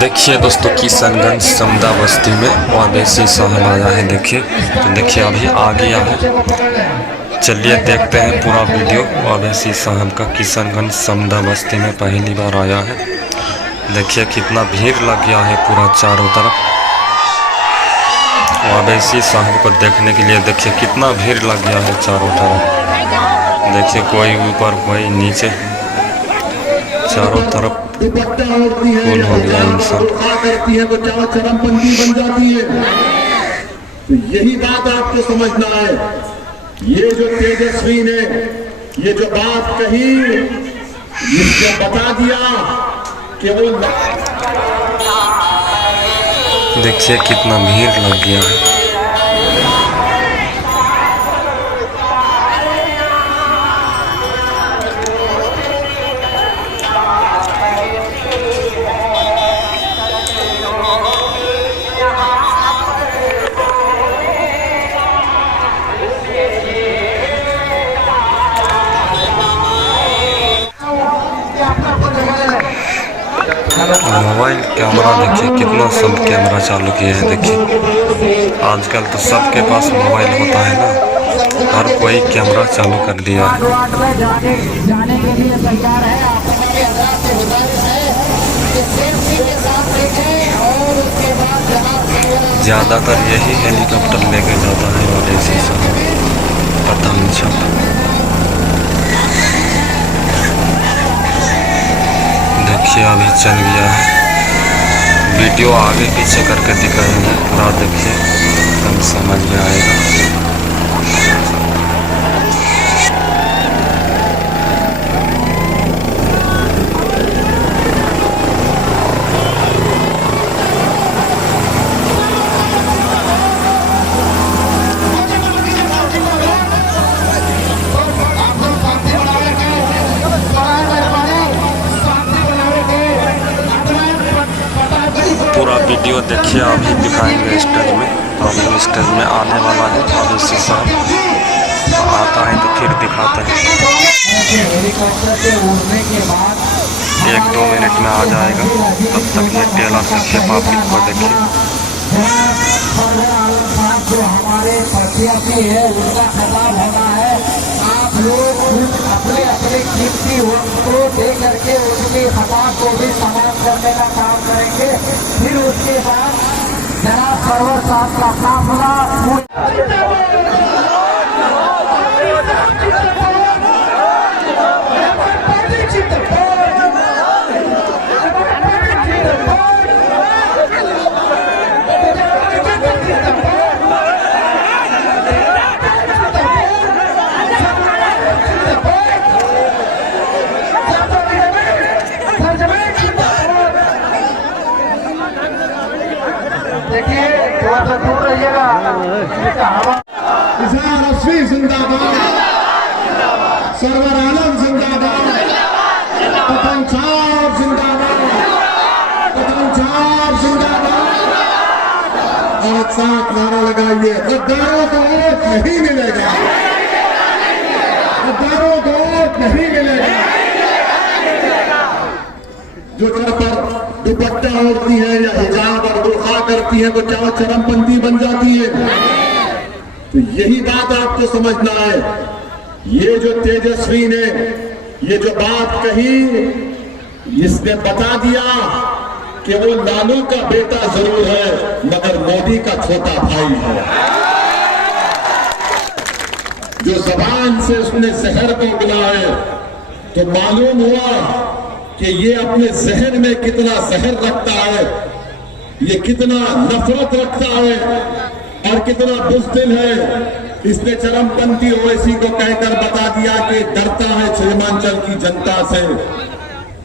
देखिए दोस्तों, किशनगंज समदा बस्ती में ओवैसी साहब आया है। देखिए तो देखिए अभी आ गया है। चलिए देखते हैं पूरा वीडियो ओवैसी साहब का। किशनगंज समदा बस्ती में पहली बार आया है। देखिए कितना भीड़ लग गया है पूरा चारों तरफ ओवैसी साहब को देखने के लिए। देखिए कितना भीड़ लग गया है चारों तरफ। देखिए कोई ऊपर कोई नीचे, चारों तरफ फूल हो गया इंसान। करती है तो क्या चरमपंथी बन जाती है। तो यही बात आपको समझना है। ये जो तेजस्वी ने ये जो बात कही, इसने बता दिया कि वो देखिए कितना भीड़ लग गया है। मोबाइल कैमरा देखिए कितना सब कैमरा चालू किए हैं। देखिए आजकल तो सबके पास मोबाइल होता है ना, हर कोई कैमरा चालू कर दिया है। ज़्यादातर यही हेलीकॉप्टर लेके जाता है ओवैसी साहब, पता नहीं चलता। देखिए अभी चल गया है। वीडियो आगे पीछे करके दिखाएंगे पूरा, देखिए तब समझ में आएगा। पूरा वीडियो देखिए, अभी दिखाएंगे स्टेज में। अभी स्टेज में आने वाला है ओवैसी साहब, तो आता है तो फिर दिखाते हैं। एक दो मिनट में आ जाएगा, तब तक ये टेलर देखिए पब्लिक को देखिए। जो हमारे प्रत्याशी है उनका खिताब होना है। आप लोग अपने अपने कीमती वक्त को दे करके उनकी खिताब को भी समाप्त करने का काम करेंगे। फिर उसके बाद जनाब सरवर साहब का काफिला रश्मि जिंदाबाद, सरवर आलम जिंदाबाद, पतन छाप जिंदाबाद, पतन छाप जिंदाबाद। और साथ नारा लगाइए, गद्दारों को वोट नहीं मिलेगा, गद्दारों को वोट नहीं मिलेगा। जो सर पर दुपट्टा ओढ़ती है या हिजाब और बुर्का करती है तो क्या चरमपंथी बन जाती है। तो यही बात आपको समझना है। ये जो तेजस्वी ने ये जो बात कही, इसने बता दिया कि वो लालू का बेटा जरूर है मगर मोदी का छोटा भाई है। जो जबान से उसने जहर को मिला है, तो मालूम हुआ कि ये अपने जहन में कितना जहर रखता है, ये कितना नफरत रखता है और कितना बुज़दिल है। इसने चरमपंथी ओवैसी को कहकर बता दिया कि डरता है सीमांचल की जनता से,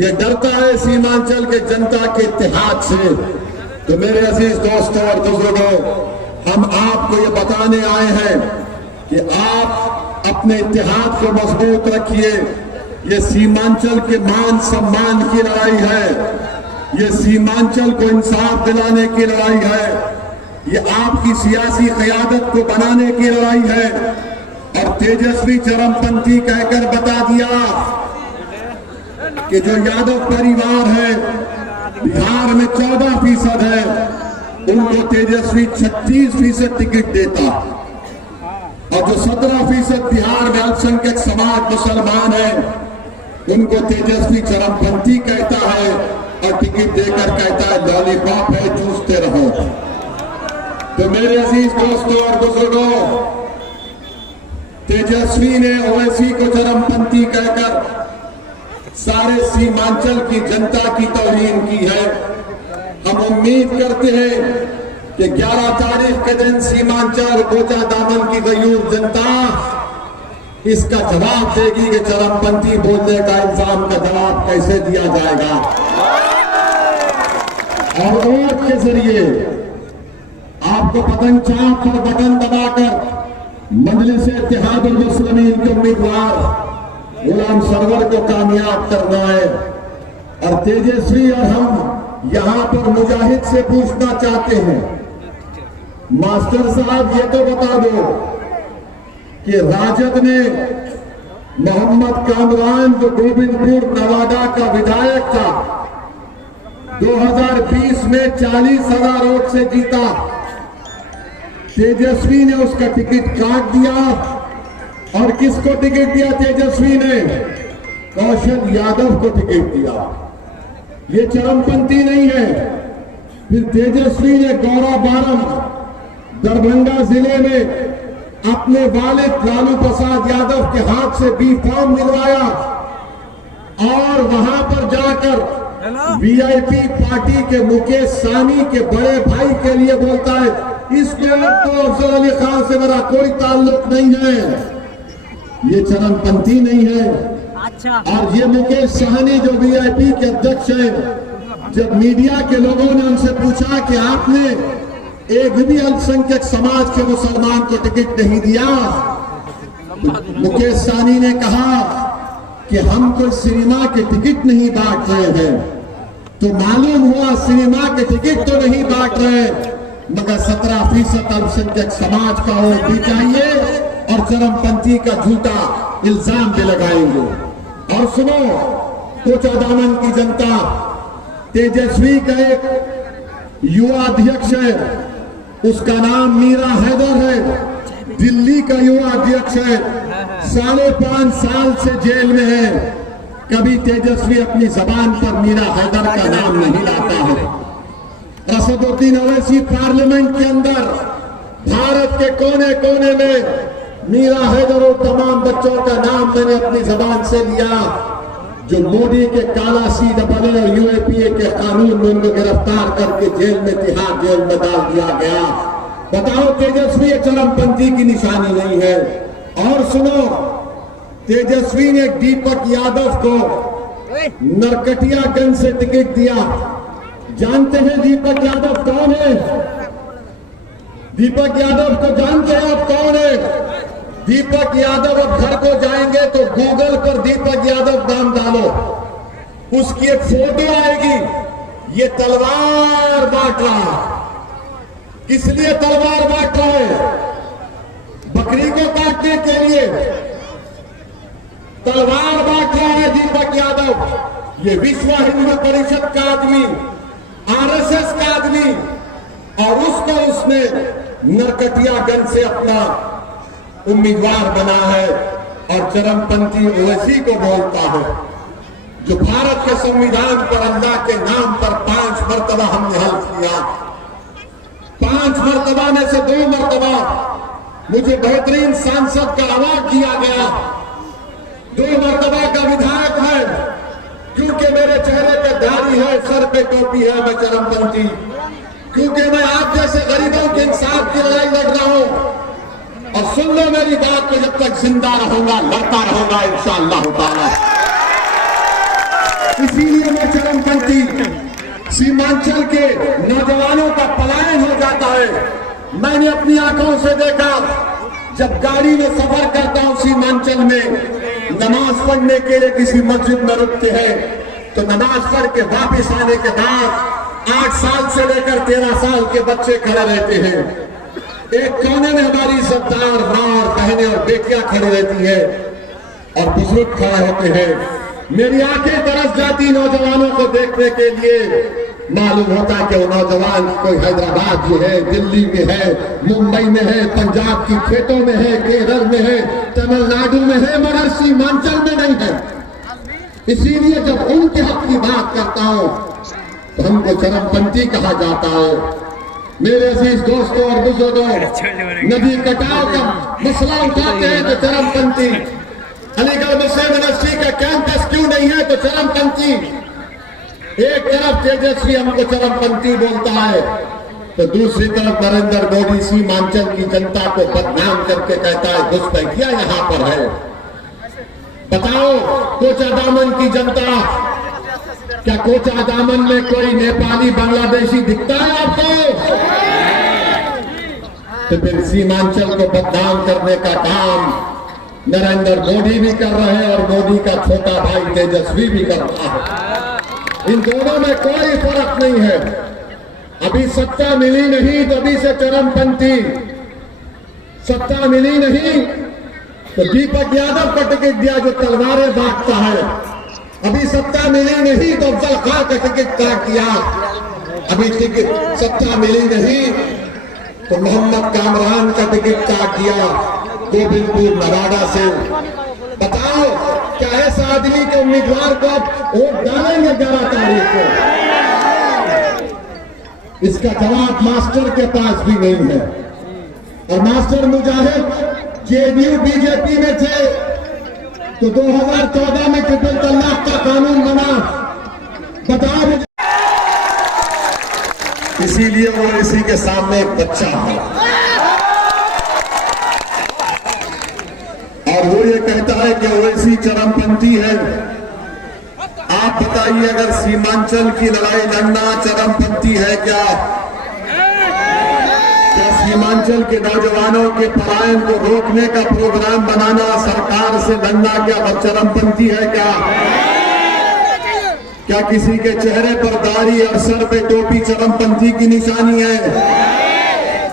ये डरता है सीमांचल के जनता के इत्तेहाद से। तो मेरे अजीज दोस्तों और बुजुर्गों, हम आपको ये बताने आए हैं कि आप अपने इत्तेहाद को मजबूत रखिए। ये सीमांचल के मान सम्मान की लड़ाई है, ये सीमांचल को इंसाफ दिलाने की लड़ाई है, ये आपकी सियासी क़यादत को बनाने की लड़ाई है। और तेजस्वी चरमपंथी कहकर बता दिया कि जो यादव परिवार है में 14% है, उनको तेजस्वी 36% टिकट देता। और जो 17% बिहार में अल्पसंख्यक समाज मुसलमान है, उनको तेजस्वी चरमपंथी कहता है और टिकट देकर कहता है लॉलीपॉप है, चूसते रहो। तो मेरे अजीज दोस्तों और बुजुर्गों, तेजस्वी ने ओवैसी को चरमपंथी कहकर सारे सीमांचल की जनता की तौहीन की है। हम उम्मीद करते हैं कि 11 तारीख के दिन सीमांचल कोचा दामन की गयूर जनता इसका जवाब देगी कि चरमपंथी बोलने का इल्जाम का जवाब कैसे दिया जाएगा। और वोट के जरिए आपको पतंग चाप पर बटन दबाकर मजलिस इत्तेहादुल मुस्लिमीन के उम्मीदवार गुलाम सरवर को कामयाब करना है। और तेजस्वी और हम यहां पर मुजाहिद से पूछना चाहते हैं, मास्टर साहब ये तो बता दो कि राजद ने मोहम्मद कामरान जो गोविंदपुर नवादा का विधायक था 2020 में 40,000 वोट से जीता, तेजस्वी ने उसका टिकट काट दिया। और किसको टिकट दिया तेजस्वी ने? कौशल यादव को टिकट दिया। ये चरमपंथी नहीं है। फिर तेजस्वी ने गौरा बारम दरभंगा जिले में अपने वालिद लालू प्रसाद यादव के हाथ से बी फॉर्म मिलवाया और वहां पर जाकर वीआईपी पार्टी के मुकेश सहनी के बड़े भाई के लिए बोलता है इसके तो अफजल अली खान से मेरा कोई ताल्लुक नहीं है। ये चरमपंथी नहीं है। अच्छा। और ये मुकेश सहनी जो वीआईपी के अध्यक्ष हैं, जब मीडिया के लोगों ने उनसे पूछा कि आपने एक भी अल्पसंख्यक समाज के मुसलमान को टिकट नहीं दिया, मुकेश सहनी ने कहा कि हम कोई सिनेमा के टिकट नहीं बांट रहे हैं। तो मालूम हुआ सिनेमा के टिकट तो नहीं बांट रहे, मगर 17% अल्पसंख्यक समाज का वोट भी चाहिए और चरमपंथी का झूठा इल्जाम भी लगाएंगे। और सुनो, कोचा दामन की जनता, तेजस्वी का एक युवा अध्यक्ष है, उसका नाम मीरा हैदर है, दिल्ली का युवा अध्यक्ष है, 5.5 साल से जेल में है। कभी तेजस्वी अपनी जबान पर मीरा हैदर का नाम नहीं लाता है। असदुद्दीन ओवैसी पार्लियामेंट के अंदर भारत के कोने कोने में मीरा हैदर और तमाम बच्चों का नाम मैंने अपनी जबान से लिया जो मोदी के काला CAA और UAPA के कानून में उनको गिरफ्तार करके जेल में, तिहाड़ जेल में डाल दिया गया। बताओ तेजस्वी एक चरमपंथी की निशानी नहीं है। और सुनो, तेजस्वी ने दीपक यादव को नरकटियागंज से टिकट दिया। जानते हैं दीपक यादव कौन है? दीपक यादव को जानते हैं आप कौन है? दीपक यादव अब घर को जाएंगे तो गूगल पर दीपक यादव नाम डालो, उसकी एक फोटो आएगी। ये तलवार बांट रहा। किस लिए तलवार बांट रहा है? बकरी को काटने के लिए तलवार बांट रहा है दीपक यादव। ये विश्व हिंदू परिषद का आदमी, RSS का आदमी, और उसको उसने नरकटियागंज से अपना उम्मीदवार बना है। और चरमपंथी ओवैसी को बोलता है जो भारत के संविधान पर अल्लाह के नाम पर 5 मरतबा हमने हल्फ किया, 5 मरतबा में से 2 मरतबा मुझे बेहतरीन सांसद का अवार्ड दिया गया, 2 मरतबा का विधायक है। क्योंकि मेरे चेहरे पे दाढ़ी है, सर पे टोपी है, मैं चरमपंथी। क्योंकि मैं आप जैसे गरीबों के इंसाफ की लड़ाई लड़ रहा हूं। और सुन लो मेरी बात को, जब तक जिंदा रहूंगा लड़ता रहूंगा इंशाअल्लाह ताला। इसीलिए मैं चरमपंथी, सीमांचल के नौजवानों का पलायन हो जाता है। मैंने अपनी आंखों से देखा, जब गाड़ी में सफर करता हूं सीमांचल में, नमाज पढ़ने के लिए किसी मस्जिद में रुकते हैं तो नमाज पढ़ के वापिस आने के बाद 8 साल से लेकर 13 साल के बच्चे खड़े रहते हैं। एक कोने में हमारी इज्जतदार मां और बहनें और बेटियां खड़ी रहती है और बुजुर्ग खड़े होते हैं। मेरी आंखें तरस जाती नौजवानों को देखने के लिए मालूम होता है कि वो नौजवान कोई हैदराबाद में है, दिल्ली में है, मुंबई में है, पंजाब की खेतों में है, केरल में है, तमिलनाडु में है, मगर सीमांचल में नहीं है। इसीलिए जब उनके हक की बात करता हूं तो हमको चरमपंथी कहा जाता है। मेरे अजीज दोस्तों और बुजुर्गों, नदी कटाव का मसला उठाते हैं तो चरमपंथी, अलीगढ़ मुस्लिम यूनिवर्सिटी का कैंपस क्यों नहीं है तो चरमपंथी, एक तरफ तेजस्वी हमको चरमपंथी बोलता है तो दूसरी तरफ नरेंद्र मोदी सीमांचल की जनता को बदनाम करके कहता है घुसपैठिया यहां पर है। बताओ कोचा दामन की जनता, क्या कोचा दामन में कोई नेपाली बांग्लादेशी दिखता है आपको? तो फिर सीमांचल को बदनाम करने का काम नरेंद्र मोदी भी कर रहे हैं और मोदी का छोटा भाई तेजस्वी भी कर रहा है। इन दोनों में कोई फर्क नहीं है। अभी सत्ता मिली नहीं तो अभी से चरमपंथी, सत्ता मिली नहीं तो दीपक यादव का टिकट दिया जो तलवारें बांटता है, अभी सत्ता मिली नहीं तो अफजल खान का टिकट काट दिया, अभी टिकट सत्ता मिली नहीं तो मोहम्मद कामरान का टिकट काट दिया गोविंदपुर नवादा से। बताओ क्या ऐसा आदमी के उम्मीदवार को आप वोट डालेंगे 11 तारीख को? इसका जवाब मास्टर के पास भी नहीं है। और मास्टर मुजाहिद जेडीयू बीजेपी में थे तो 2014 में ट्रिपल तलाक का कानून बना। बताओ मुझे, इसीलिए वो इसी के सामने एक बच्चा है और वो ये कहता है कि ओवैसी चरमपंथी है। आप बताइए, अगर सीमांचल की लड़ाई लड़ना चरमपंथी है क्या? क्या सीमांचल के नौजवानों के पलायन को रोकने का प्रोग्राम बनाना, सरकार से लड़ना क्या चरमपंथी है क्या? क्या किसी के चेहरे पर दाढ़ी और सर पे टोपी चरमपंथी की निशानी है?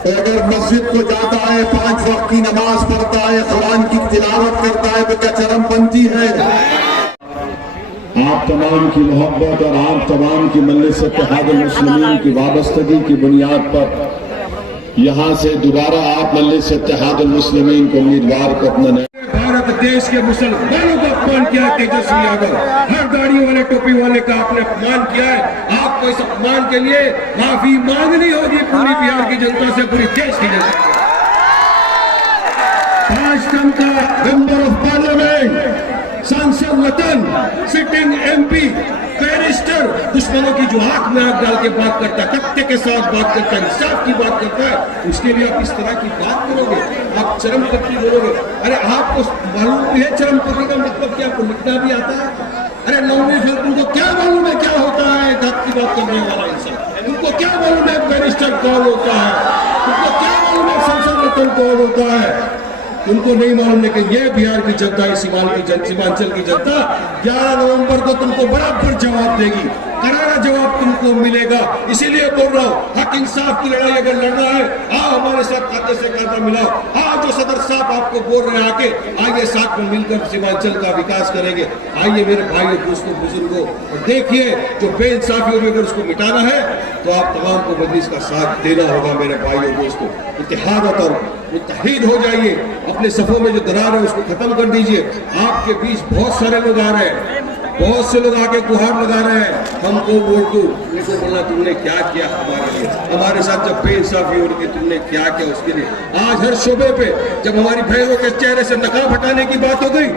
तो अगर मस्जिद को जाता है, 5 वक्त की नमाज पढ़ता है, कुरान की तिलावत करता है तो क्या चरमपंथी है? आप तमाम की मोहब्बत और आप तमाम की मजलिस इत्तेहादुल मुस्लिमीन की वाबस्तगी की बुनियाद पर यहाँ से दोबारा आप मजलिस इत्तेहादुल मुस्लिमीन को उम्मीदवार को अपना भारत देश के मुसलमानों का अपमान किया तेजस्वी यादव, हर दाढ़ी वाले टोपी वाले का आपने अपमान किया है। आपको इस अपमान के लिए माफी मांगनी होगी पूरी बिहार की जनता से, पूरी देश की जनता। 5 टर्म का मेंबर ऑफ पार्लियामेंट, सांसद वतन, सिटिंग एमपी, बैरिस्टर, दुश्मनों की जो आंख में आंख डाल के बात करता है, तथ्य के साथ बात करता है, इंसाफ की बात करता है, उसके लिए आप इस तरह की बात करोगे? आप चरमपंथी बोलोगे? अरे आपको मालूम भी है चरमपंथी का मतलब क्या? आपको लिखना भी आता है? अरे 9वीं फेल तुमको क्या मालूम है क्या होता है धर्म की बात करने वाला इंसान? तुमको क्या मालूम है बैरिस्टर कौन होता है? तुमको क्या मालूम है संसद वतन कौन होता है? तुमको नहीं मालूम, लेकिन ये बिहार की जनता, सीमांचल की जनता 11 नवंबर को तुमको बराबर जवाब देगी, करारा जवाब तुमको मिलेगा। इसीलिए बोल रहा हूँ, हक इंसाफ की लड़ाई अगर लड़ना है, आओ हमारे साथ खाते से खाता मिलाओ। आज जो सदर साहब आपको बोल रहे हैं, आके आइए साथ में मिलकर सीमांचल का विकास करेंगे। आइए मेरे भाइयों, दोस्तों, बुजुर्गों, और देखिए जो बेइंसाफी होगी अगर उसको मिटाना है तो आप तमाम को मजलिस का साथ देना होगा। मेरे भाइयों, दोस्तों, इत्तेहाद और मुत्तहिद हो जाइए, अपने सफों में जो दरार है उसको खत्म कर दीजिए। आपके बीच बहुत सारे लोग आ रहे हैं, बहुत से लोग आके गुहार लगा रहे हैं, हमको वोट दो। उनको बोलना तुमने क्या किया हमारे लिए, हमारे साथ जब बेइंसाफी हो रही तुमने क्या किया उसके लिए। आज हर शोबे पे जब हमारी बहनों के चेहरे से नकाब हटाने की बात हो गई,